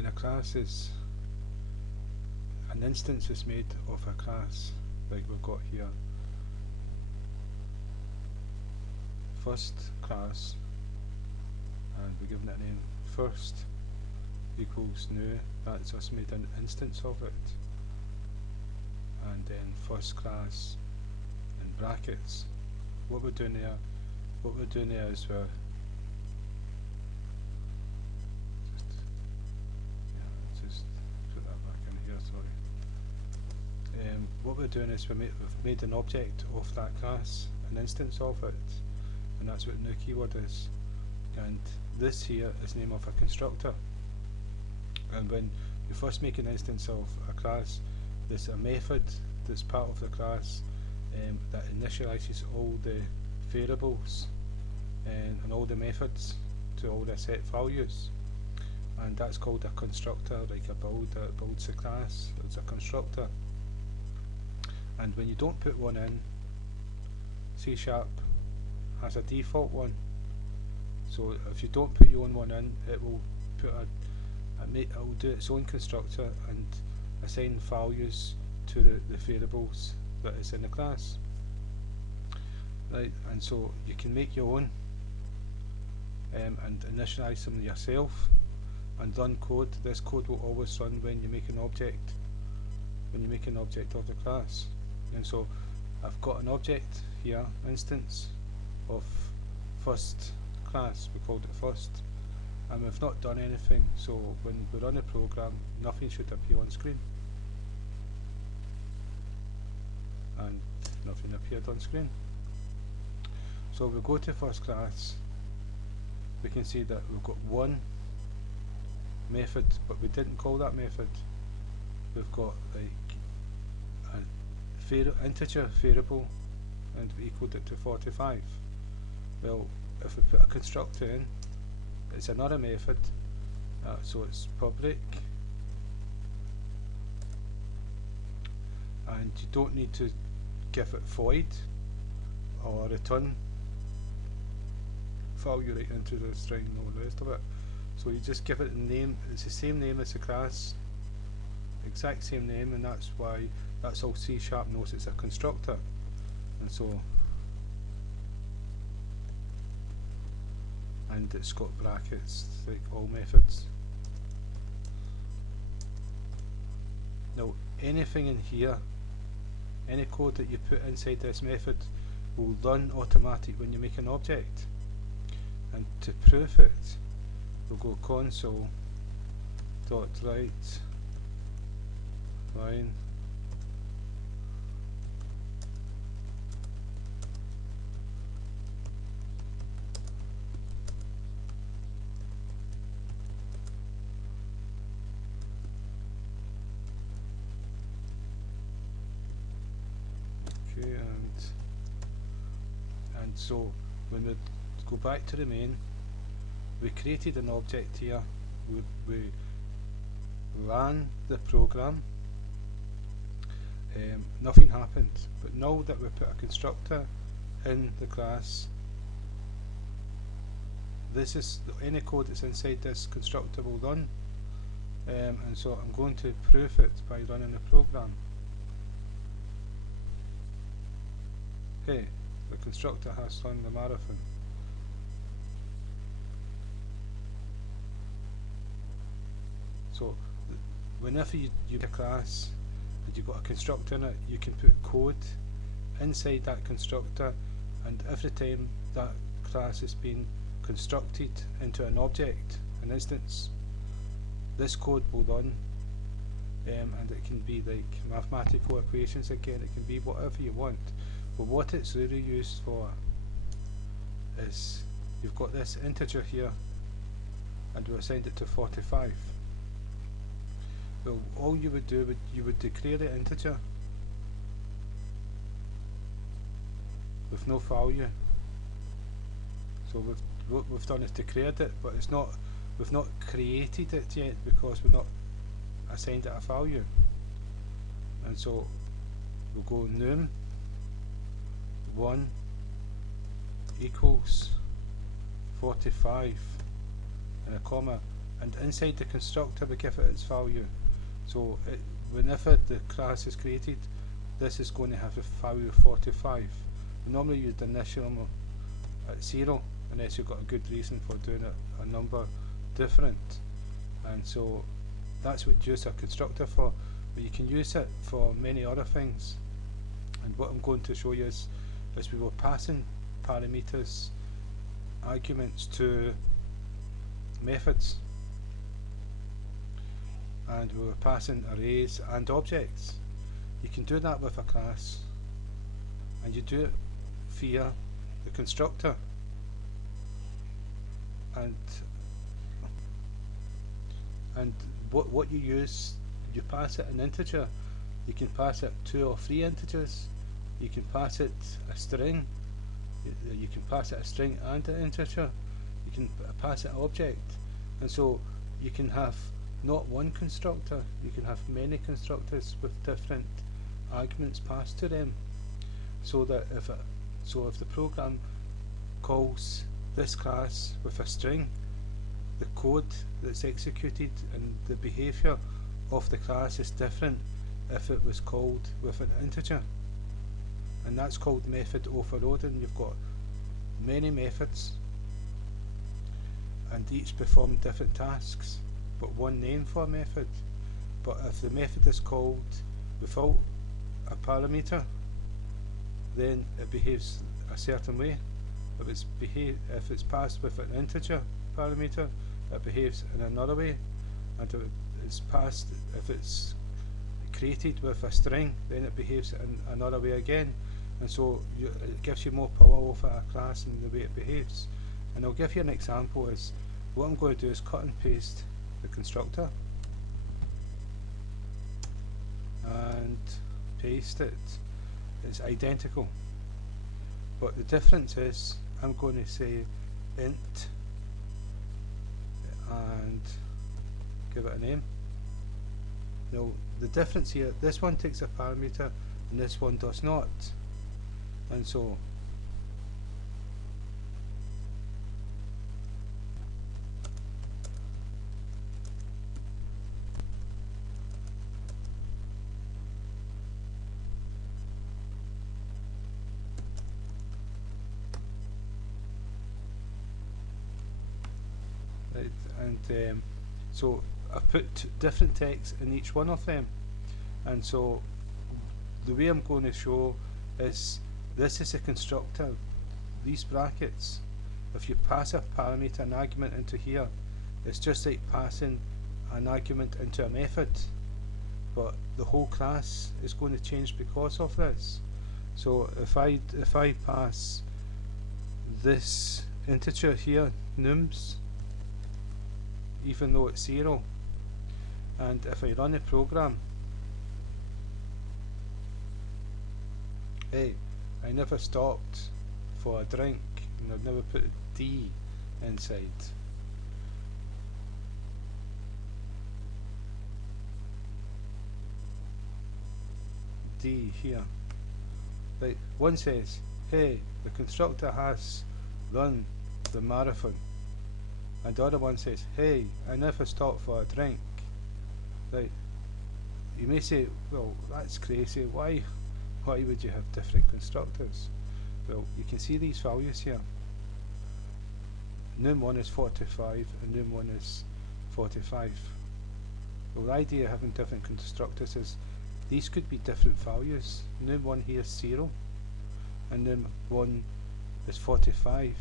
when a class is, an instance is made of a class, like we've got here, first class, and we're giving it a name first equals new, that's us made an instance of it, and then first class in brackets. What we're doing there is we're just put that back in here, sorry. What we're doing is we've made an object of that class, an instance of it, and that's what new keyword is. And this here is the name of a constructor. And when you first make an instance of a class, there's a method that's part of the class that initializes all the variables and all the methods to all the set values, and that's called a constructor, like a builder builds a class. It's a constructor. And when you don't put one in, C# has a default one. So if you don't put your own one in, it will put it will do its own constructor and assign values to the variables that is in the class. Right, and so you can make your own and initialize them yourself and run code. This code will always run when you make an object. When you make an object of the class. And so I've got an object here, instance of first class, we called it first, and we've not done anything, so when we run a program nothing should appear on screen, and nothing appeared on screen. So we go to first class, we can see that we've got one method, but we didn't call that method. We've got like an integer variable and we equaled it to 45. Well, if we put a constructor in, it's another method, so it's public, and you don't need to give it void or return value right into the string and all the rest of it. So you just give it a name. It's the same name as the class, exact same name, and that's why that's all C# knows it's a constructor. And so, and it's got brackets like all methods. Now anything in here, any code that you put inside this method will run automatic when you make an object. And to prove it, we'll go console.write line and so when we go back to the main, we created an object here, we ran the program, nothing happened, but now that we put a constructor in the class, this is any code that's inside this constructor will run, and so I'm going to prove it by running the program. Okay, the constructor has run the marathon. So whenever you get a class and you've got a constructor in it, you can put code inside that constructor, and every time that class is being constructed into an object, an instance, this code will run, and it can be like mathematical equations again, it can be whatever you want. But what it's really used for is, you've got this integer here and we assigned it to 45. Well, all you would do, you would declare the integer with no value. So what we've done is declared it, but it's not, we've not created it yet because we've not assigned it a value. And so we'll go num 1 equals 45 and a comma, and inside the constructor we give it its value. So whenever the class is created, this is going to have a value of 45. Normally you'd initial them at 0 unless you've got a good reason for doing a number different, and so that's what you use a constructor for, but you can use it for many other things. And what I'm going to show you is we were passing parameters, arguments to methods, and we were passing arrays and objects. You can do that with a class, and you do it via the constructor. And what you use, you pass it an integer, you can pass it 2 or 3 integers, you can pass it a string, you can pass it a string and an integer, you can pass it an object, and so you can have not one constructor, you can have many constructors with different arguments passed to them, so that if the program calls this class with a string, the code that's executed and the behaviour of the class is different if it was called with an integer, and that's called method overloading. You've got many methods and each perform different tasks, but one name for a method. But if the method is called without a parameter, then it behaves a certain way. If it's passed with an integer parameter, it behaves in another way, and if it's created with a string, then it behaves in another way again, and so it gives you more power over a class and the way it behaves. And I'll give you an example. Is what I'm going to do is cut and paste the constructor and paste it. It's identical, but the difference is I'm going to say int and give it a name. Now the difference here, this one takes a parameter and this one does not, and so so I put different text in each one of them, and so the way I'm going to show is this is a constructor, these brackets. If you pass a parameter, an argument into here, it's just like passing an argument into a method, but the whole class is going to change because of this. So if I pass this integer here, nums, even though it's 0, and if I run a program, hey, I never stopped for a drink, and I've never put a D inside. D here. Right, one says, hey, the constructor has run the marathon, and the other one says, hey, I never stopped for a drink. Right, you may say, well, that's crazy, why would you have different constructors? Well, you can see these values here. num1 is 45 and num1 is 45. Well, the idea of having different constructors is these could be different values. num1 here is 0 and num1 is 45,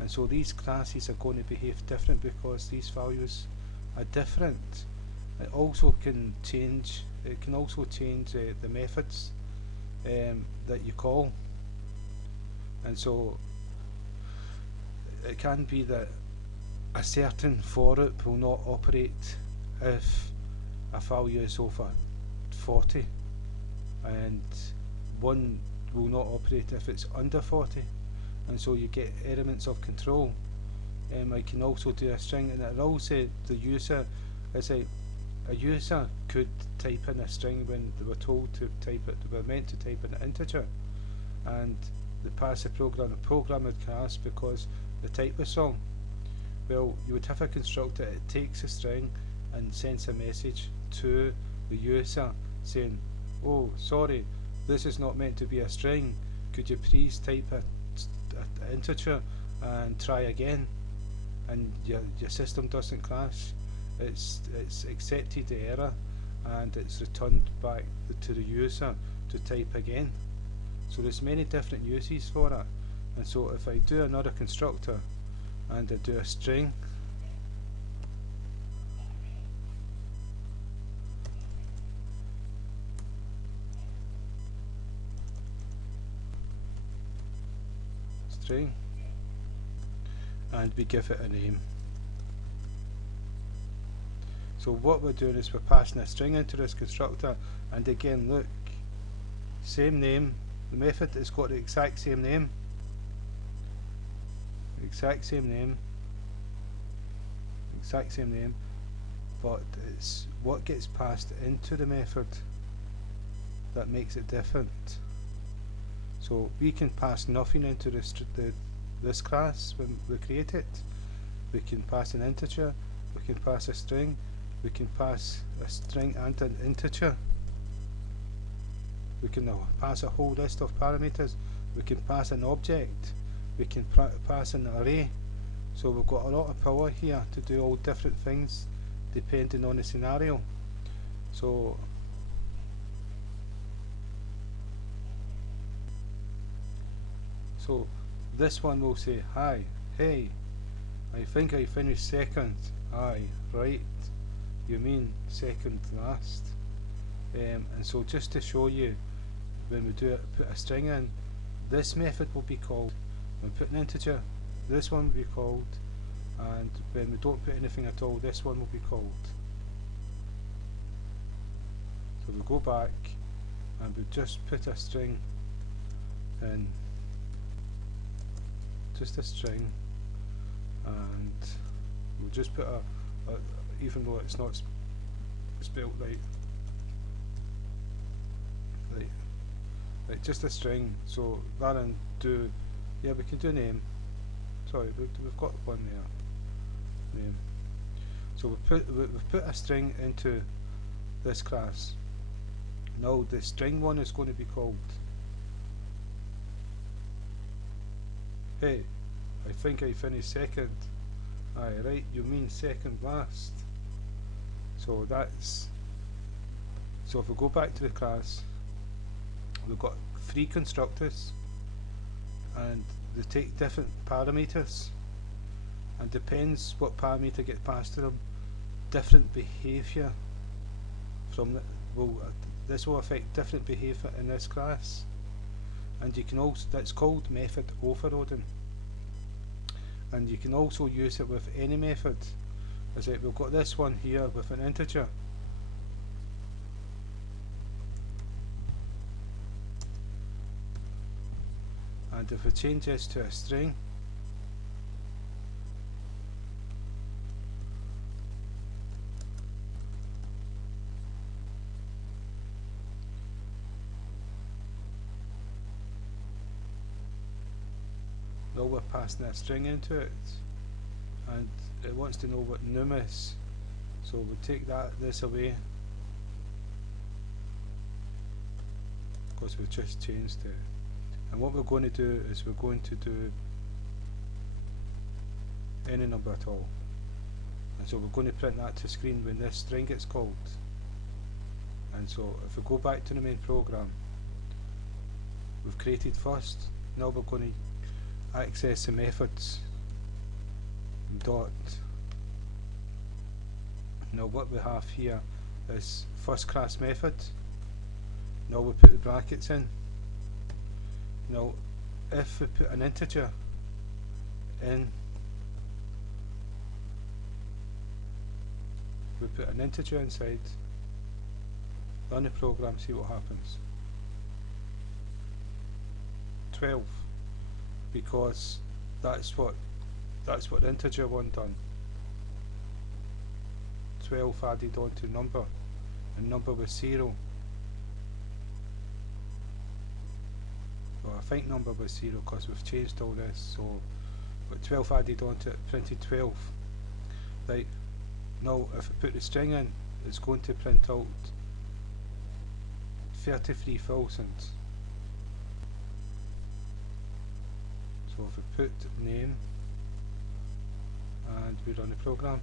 and so these classes are going to behave different because these values are different. It also can change. It can also change the methods that you call, and so it can be that a certain for loop will not operate if a value is over 40, and one will not operate if it's under 40, and so you get elements of control. I can also do a string, and it'll also the user is a user could type in a string when they were told to type it, they were meant to type in an integer, and they pass the program would crash because the type was wrong. Well, you would have a constructor, it takes a string and sends a message to the user saying, oh sorry, this is not meant to be a string, could you please type a integer and try again, and your system doesn't crash. It's accepted the error and it's returned back to the user to type again. So there's many different uses for it. And so if I do another constructor and I do a string, and we give it a name. So what we're doing is we're passing a string into this constructor, and again look, same name, the method has got the exact same name, but it's what gets passed into the method that makes it different. So we can pass nothing into this class when we create it. We can pass an integer, we can pass a string, we can pass a string and an integer, we can pass a whole list of parameters, we can pass an object, we can pass an array. So we've got a lot of power here to do all different things depending on the scenario. So this one will say, hi, hey, I think I finished second. Aye, right, you mean second last. And so just to show you, when we do it, put a string in, this method will be called. When we put an integer, this one will be called, and when we don't put anything at all, this one will be called. So we go back and we just put a string in, just a string, and we'll just put a even though it's not spelled right, just a string. So rather than do, yeah, we can do name. Sorry, we've got one there, name. So we've put a string into this class. Now the string one is going to be called, hey, I think I finished second. Aye, right, you mean second last. So that's, so if we go back to the class, we've got 3 constructors and they take different parameters, and depends what parameter gets passed to them, different behaviour from this will affect different behaviour in this class. And you can also, that's called method overloading, and you can also use it with any method. As like we've got this one here with an integer, and if we change this to a string, now we're passing a string into it, and it wants to know what num is. So we'll take this away because we've just changed it. And what we're going to do is we're going to do any number at all, and so we're going to print that to screen when this string gets called. And so if we go back to the main program we've created first, now we're going to access the methods dot. Now what we have here is first class method. Now we put the brackets in. Now if we put an integer in, we put an integer inside, run the program, see what happens. 12, because that's what the integer one done. 12 added on to number, and number was 0. Well, I think number was 0 because we've changed all this. So, but 12 added on to it, printed 12. Right, now if I put the string in, it's going to print out 33,000. So if I put name and we run the program,